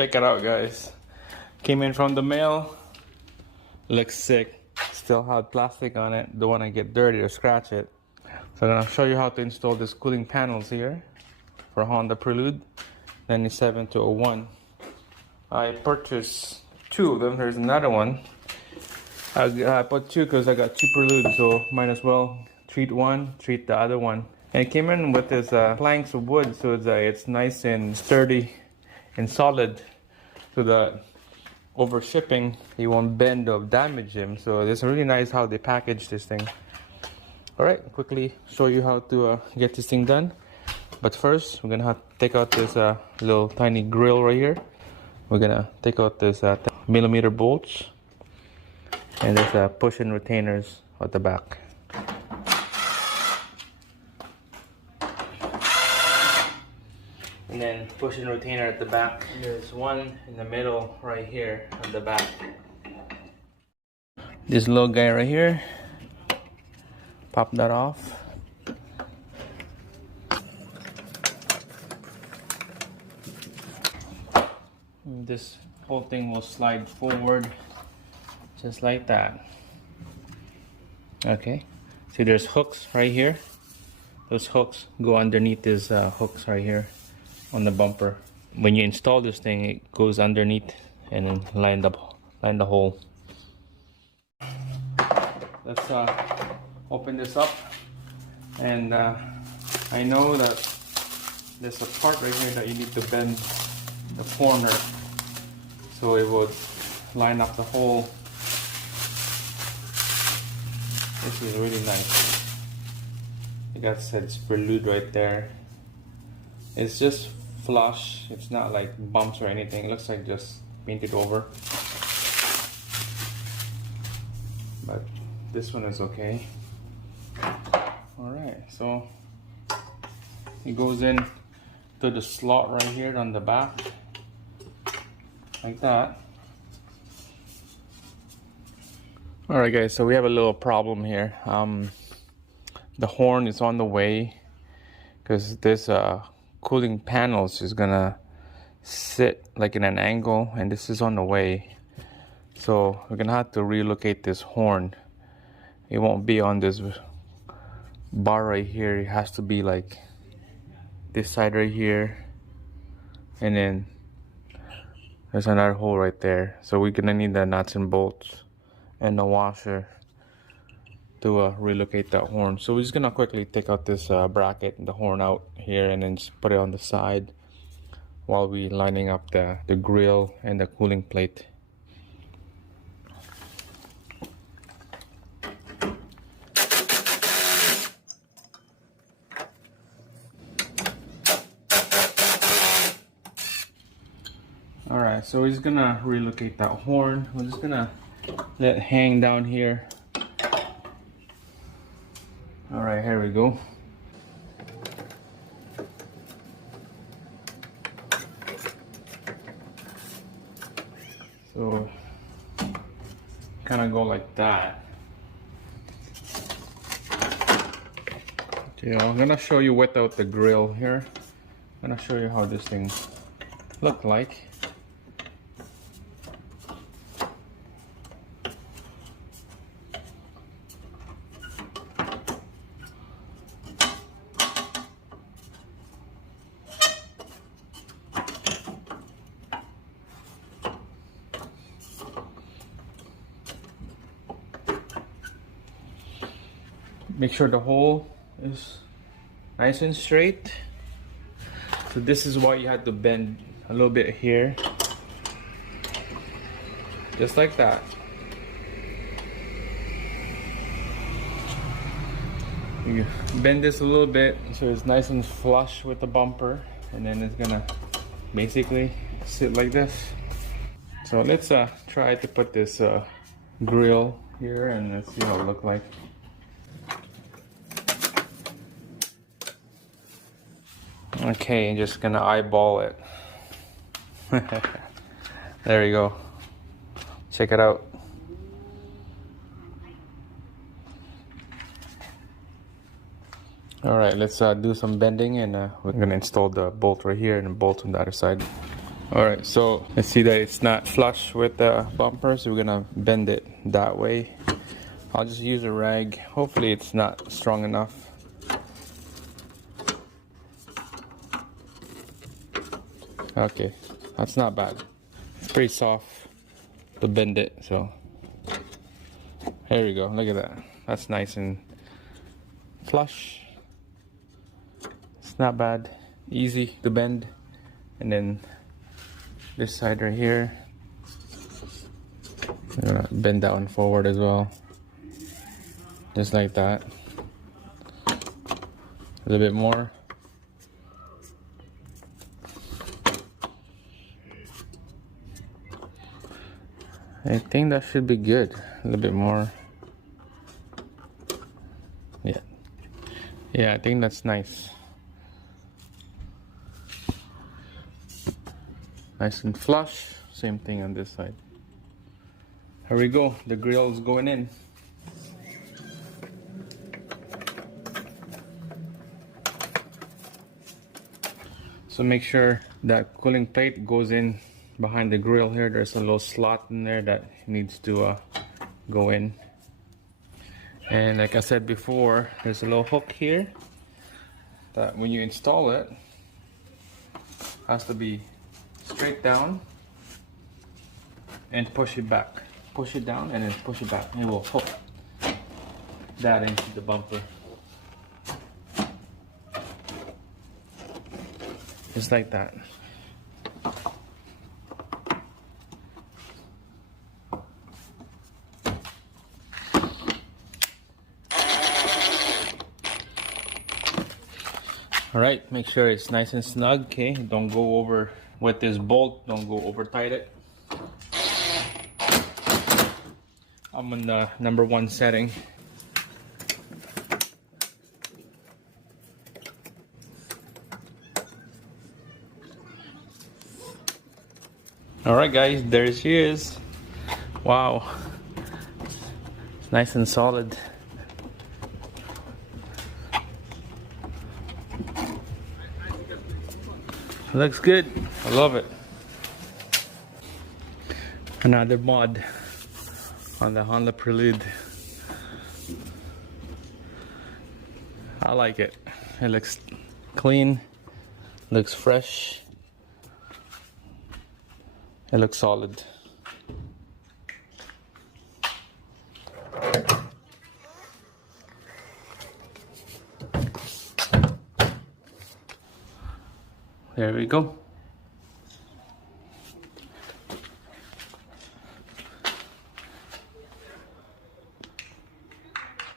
Check it out, guys. Came in from the mail. Looks sick. Still had plastic on it. Don't want to get dirty or scratch it. So I'm going to show you how to install these cooling panels here for Honda Prelude 97-01. I purchased 2 of them. There's another one. I put 2 because I got 2 Preludes, so might as well treat one, treat the other one. And it came in with this planks of wood, so it's nice and sturdy and solid, so that over shipping it won't bend or damage him. So it's really nice how they package this thing. Alright, quickly show you how to get this thing done. But first we're gonna have to take out this little tiny grill right here. We're gonna take out this 10mm bolts and this push-in retainers at the back. And then push-in retainer at the back. There's one in the middle right here on the back. This little guy right here, pop that off. This whole thing will slide forward just like that. Okay, see there's hooks right here. Those hooks go underneath these hooks right here on the bumper. When you install this thing, it goes underneath and then line the hole. Let's open this up. And I know that there's a part right here that you need to bend the corner so it would line up the hole. This is really nice. It got said prelude right there. It's just flush. It's not like bumps or anything. It looks like just painted over. But this one is okay. Alright, so it goes in to the slot right here on the back. Like that. Alright guys, so we have a little problem here. The horn is on the way because this cooling panels is gonna sit like in an angle, and this is on the way. So we're gonna have to relocate this horn. It won't be on this bar right here. It has to be like this side right here, and then there's another hole right there. So we're gonna need the nuts and bolts and the washer to relocate that horn. So we're just gonna quickly take out this bracket and the horn out here, and then just put it on the side while we lining up the grill and the cooling plate. Alright, so we're just gonna relocate that horn. We're just gonna let it hang down here. Alright, here we go. So kind of go like that. Okay, I'm gonna show you without the grill here. I'm gonna show you how this thing look like. Make sure the hole is nice and straight. So this is why you had to bend a little bit here. Just like that. You bend this a little bit so it's nice and flush with the bumper, and then it's gonna basically sit like this. So let's try to put this grill here, and let's see how it looks like. Okay, I'm just gonna eyeball it. There you go. Check it out. Alright, let's do some bending, and we're gonna install the bolt right here and the bolt on the other side. Alright, so let's see that it's not flush with the bumper, so we're gonna bend it that way. I'll just use a rag. Hopefully it's not strong enough. Okay, that's not bad. It's pretty soft to bend it, so here we go. Look at that. That's nice and flush. It's not bad. Easy to bend. And then this side right here, I'm gonna bend that one forward as well. Just like that. A little bit more. I think that should be good. A little bit more. Yeah, I think that's nice. Nice and flush. Same thing on this side. Here we go. The grill is going in. So make sure that cooling plate goes in behind the grill here. There's a little slot in there that needs to go in. And like I said before, there's a little hook here that when you install it, has to be straight down and push it back. Push it down and then push it back, and it will hook that into the bumper. Just like that. Alright, make sure it's nice and snug, okay? Don't go over with this bolt, don't go over tight it. I'm on the #1 setting. Alright guys, there she is. Wow. It's nice and solid. Looks good. I love it. Another mod on the HondaPrelude. I like it. It looks clean, looks fresh, it looks solid. There we go.